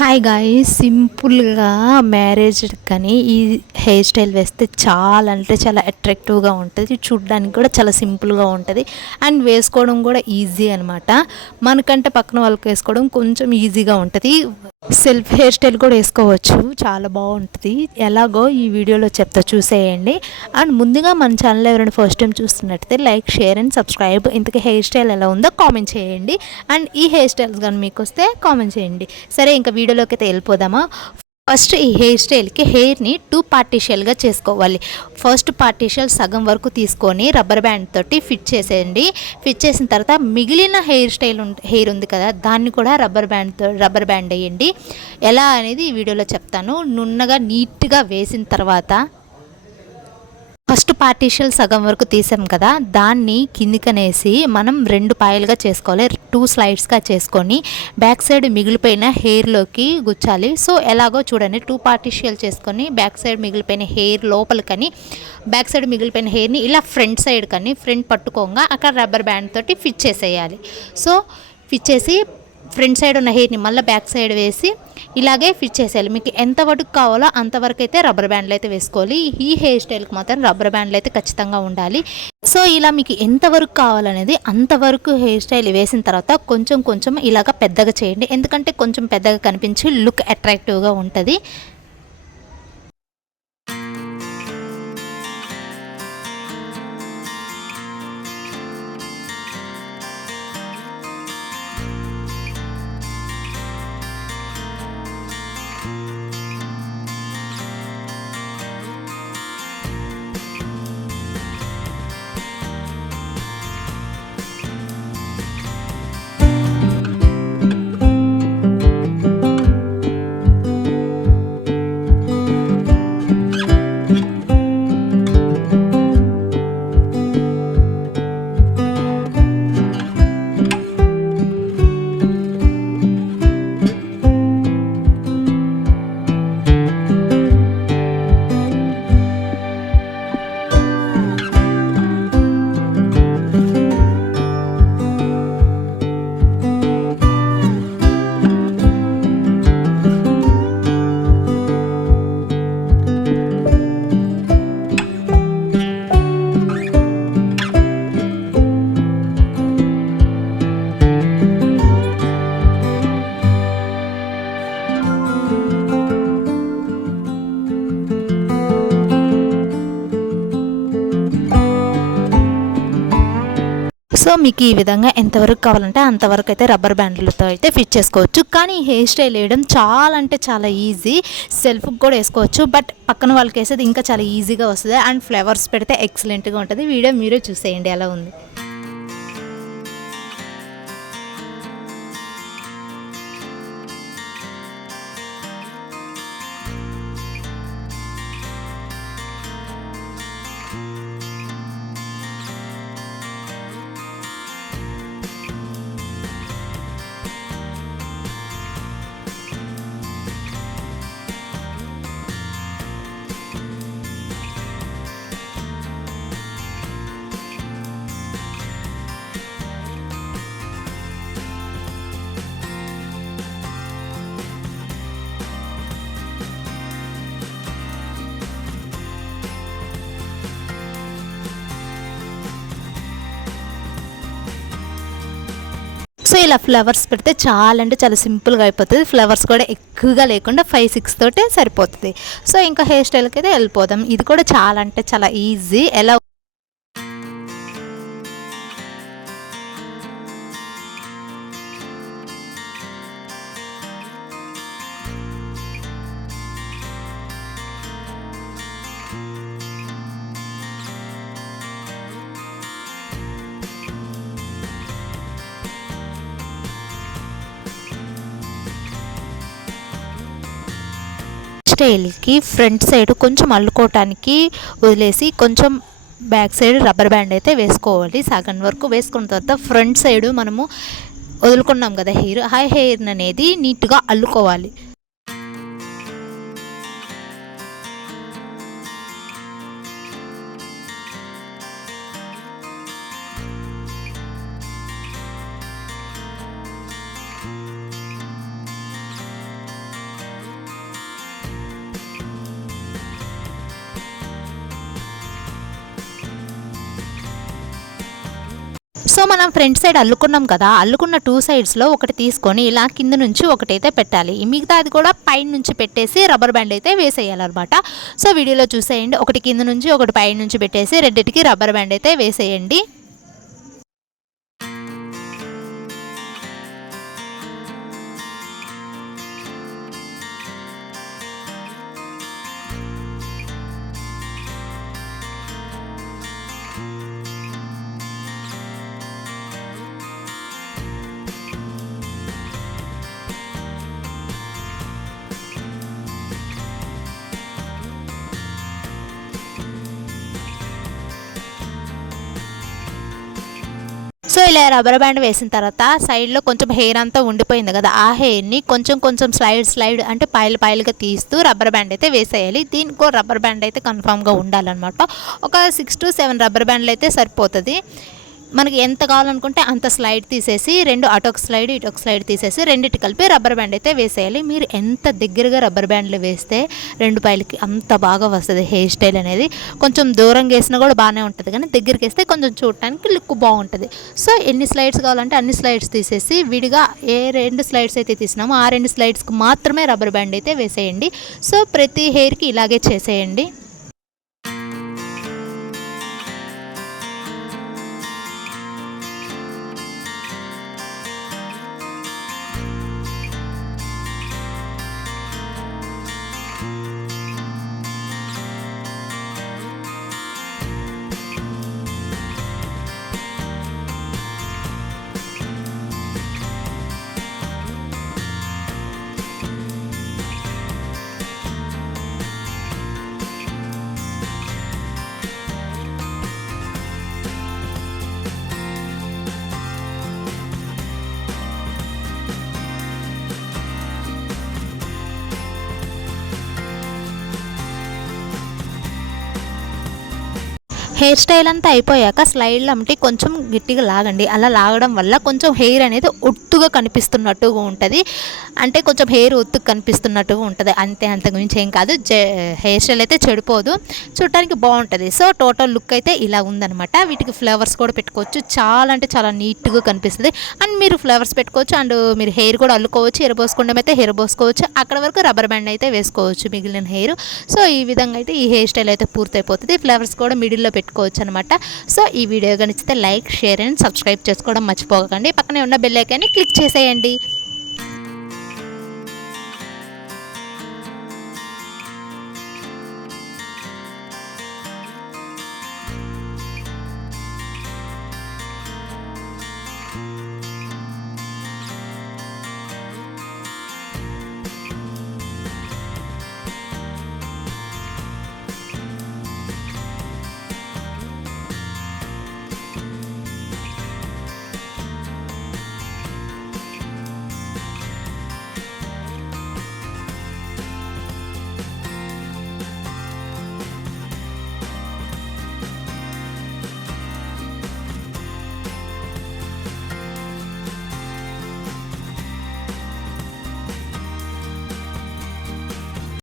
Hi guys, సింపుల్గా మ్యారేజ్ కానీ ఈ హెయిర్ స్టైల్ వేస్తే చాలా అంటే చాలా అట్రాక్టివ్గా ఉంటుంది. చూడడానికి కూడా చాలా సింపుల్గా ఉంటుంది అండ్ వేసుకోవడం కూడా ఈజీ అనమాట. మనకంటే పక్కన వాళ్ళకి వేసుకోవడం కొంచెం ఈజీగా ఉంటుంది. సెల్ఫ్ హెయిర్ స్టైల్ కూడా వేసుకోవచ్చు, చాలా బాగుంటుంది. ఎలాగో ఈ వీడియోలో చెప్తా, చూసేయండి. అండ్ ముందుగా మన ఛానల్ ఎవరైనా ఫస్ట్ టైం చూస్తున్నట్టయితే లైక్, షేర్ అండ్ సబ్స్క్రైబ్. ఇంతకీ హెయిర్ స్టైల్ ఎలా ఉందో కామెంట్ చేయండి. అండ్ ఈ హెయిర్ స్టైల్స్ కానీ మీకు వస్తే కామెంట్ చేయండి. సరే, ఇంకా వీడియోలోకి అయితే వెళ్ళిపోదామా. ఫస్ట్ ఈ హెయిర్ స్టైల్కి హెయిర్ని 2 పార్టిషియల్గా చేసుకోవాలి. ఫస్ట్ పార్టిషియల్ సగం వరకు తీసుకొని రబ్బర్ బ్యాండ్ తోటి ఫిట్ చేసేయండి. ఫిట్ చేసిన తర్వాత మిగిలిన హెయిర్ ఉంది కదా, దాన్ని కూడా రబ్బర్ బ్యాండ్ వేయండి. ఎలా అనేది ఈ వీడియోలో చెప్తాను. నున్నగా నీట్గా వేసిన తర్వాత ఫస్ట్ పార్టిషియల్ సగం వరకు తీసాం కదా, దాన్ని కిందికనేసి మనం 2 పాయలుగా చేసుకోవాలి. 2 స్లైడ్స్గా చేసుకొని బ్యాక్ సైడ్ మిగిలిపోయిన హెయిర్లోకి గుచ్చాలి. సో ఎలాగో చూడండి, 2 పార్టిషియల్ చేసుకొని బ్యాక్ సైడ్ మిగిలిపోయిన హెయిర్ లోపలికని, బ్యాక్ సైడ్ మిగిలిపోయిన హెయిర్ని ఇలా ఫ్రంట్ సైడ్ కానీ ఫ్రంట్ పట్టుకోగా అక్కడ రబ్బర్ బ్యాండ్ తోటి ఫిట్ చేసేయాలి. సో ఫిట్ చేసి ఫ్రంట్ సైడ్ ఉన్న హెయిర్ని మళ్ళీ బ్యాక్ సైడ్ వేసి ఇలాగే ఫిట్ చేసేయాలి. మీకు ఎంతవరకు కావాలో అంతవరకు అయితే రబ్బర్ బ్యాండ్లు అయితే వేసుకోవాలి. ఈ హెయిర్ స్టైల్కి మాత్రం రబ్బర్ బ్యాండ్లు అయితే ఖచ్చితంగా ఉండాలి. సో ఇలా మీకు ఎంతవరకు కావాలనేది అంతవరకు హెయిర్ స్టైల్ వేసిన తర్వాత కొంచెం ఇలాగ పెద్దగా చేయండి. ఎందుకంటే కొంచెం పెద్దగా కనిపించి లుక్ అట్రాక్టివ్గా ఉంటుంది. సో మీకు ఈ విధంగా ఎంతవరకు కావాలంటే అంతవరకు అయితే రబ్బర్ బ్యాండ్లతో అయితే ఫిట్ చేసుకోవచ్చు. కానీ హెయిర్ స్టైల్ వేయడం చాలా అంటే చాలా ఈజీ. సెల్ఫ్కి కూడా వేసుకోవచ్చు, బట్ పక్కన వాళ్ళకి వేసేది ఇంకా చాలా ఈజీగా వస్తుంది. అండ్ ఫ్లవర్స్ పెడితే ఎక్సలెంట్గా ఉంటుంది. వీడియో మీరే చూసేయండి ఎలా ఉంది. సో ఇలా ఫ్లవర్స్ పెడితే చాలా అంటే చాలా సింపుల్గా అయిపోతుంది. ఫ్లవర్స్ కూడా ఎక్కువగా లేకుండా 5-6 తోటే సరిపోతుంది. సో ఇంకా హెయిర్ స్టైల్కి అయితే వెళ్ళిపోదాం. ఇది కూడా చాలా అంటే చాలా ఈజీ. ఎలా స్టైల్కి ఫ్రంట్ సైడ్ కొంచెం అల్లుకోవటానికి వదిలేసి కొంచెం బ్యాక్ సైడ్ రబ్బర్ బ్యాండ్ అయితే వేసుకోవాలి. సగం వరకు వేసుకున్న తర్వాత ఫ్రంట్ సైడ్ మనము వదులుకున్నాం కదా హెయిర్, ఆ హెయిర్ అనేది నీట్గా అల్లుకోవాలి. సో మనం ఫ్రంట్ సైడ్ అల్లుకున్నాం కదా, అల్లుకున్న 2 సైడ్స్లో ఒకటి తీసుకొని ఇలా కింద నుంచి ఒకటైతే పెట్టాలి. మిగతా అది కూడా పైన నుంచి పెట్టేసి రబ్బర్ బ్యాండ్ అయితే వేసేయాలన్నమాట. సో వీడియోలో చూసేయండి, ఒకటి కింద నుంచి ఒకటి పైన నుంచి పెట్టేసి రెండిటికి రబ్బర్ బ్యాండ్ అయితే వేసేయండి. సో ఇలా రబ్బర్ బ్యాండ్ వేసిన తర్వాత సైడ్లో కొంచెం హెయిర్ అంతా ఉండిపోయింది కదా, ఆ హెయిర్ని కొంచెం కొంచెం స్లైడ్ అంటే పాయలుగా తీస్తూ రబ్బర్ బ్యాండ్ అయితే వేసేయాలి. దీనికో రబ్బర్ బ్యాండ్ అయితే కన్ఫామ్గా ఉండాలన్నమాట. ఒక 6 to 7 రబ్బర్ బ్యాండ్లు అయితే సరిపోతుంది. మనకి ఎంత కావాలనుకుంటే అంత స్లైడ్ తీసేసి అటొక స్లైడ్ తీసేసి రెండిటి కలిపి రబ్బర్ బ్యాండ్ అయితే వేసేయాలి. మీరు ఎంత దగ్గరగా రబ్బర్ బ్యాండ్లు వేస్తే 2 పాయలకి అంత బాగా వస్తుంది హెయిర్ స్టైల్ అనేది. కొంచెం దూరంగా వేసినా కూడా బాగానే ఉంటుంది, కానీ దగ్గరికి వేస్తే కొంచెం చూడటానికి లుక్ బాగుంటుంది. సో ఎన్ని స్లైడ్స్ కావాలంటే అన్ని స్లైడ్స్ తీసేసి విడిగా ఏ 2 స్లైడ్స్ అయితే తీసినామో ఆ 2 స్లైడ్స్కి మాత్రమే రబ్బర్ బ్యాండ్ అయితే వేసేయండి. సో ప్రతి హెయిర్కి ఇలాగే చేసేయండి. హెయిర్ స్టైల్ అంతా అయిపోయాక స్లైడ్లు అమ్మటి కొంచెం గట్టిగా లాగండి. అలా లాగడం వల్ల కొంచెం హెయిర్ అనేది ఒత్తుగా కనిపిస్తున్నట్టుగా ఉంటుంది, అంటే కొంచెం హెయిర్ ఒత్తుగా కనిపిస్తున్నట్టుగా ఉంటుంది. అంతకు మించి ఏం కాదు. హెయిర్ స్టైల్ అయితే చెడిపోదు, చూడటానికి బాగుంటుంది. సో టోటల్ లుక్ అయితే ఇలా ఉందనమాట. వీటికి ఫ్లవర్స్ కూడా పెట్టుకోవచ్చు, చాలా అంటే చాలా నీట్గా కనిపిస్తుంది. అండ్ మీరు ఫ్లవర్స్ పెట్టుకోవచ్చు, అండ్ మీరు హెయిర్ కూడా అల్లుకోవచ్చు. ఎరబోసుకుంటే అయితే హెయిర్ పోసుకోవచ్చు, అక్కడ వరకు రబ్బర్ బ్యాండ్ అయితే వేసుకోవచ్చు మిగిలిన హెయిర్. సో ఈ విధంగా అయితే ఈ హెయిర్ స్టైల్ అయితే పూర్తయిపోతుంది. ఫ్లవర్స్ కూడా మిడిల్లో పెట్టుకోవచ్చు అనమాట. సో ఈ వీడియో నచ్చితే లైక్, షేర్ అండ్ సబ్స్క్రైబ్ చేసుకోవడం మర్చిపోకండి. పక్కనే ఉన్న బెల్ ఐకాన్ని క్లిక్ చేసేయండి.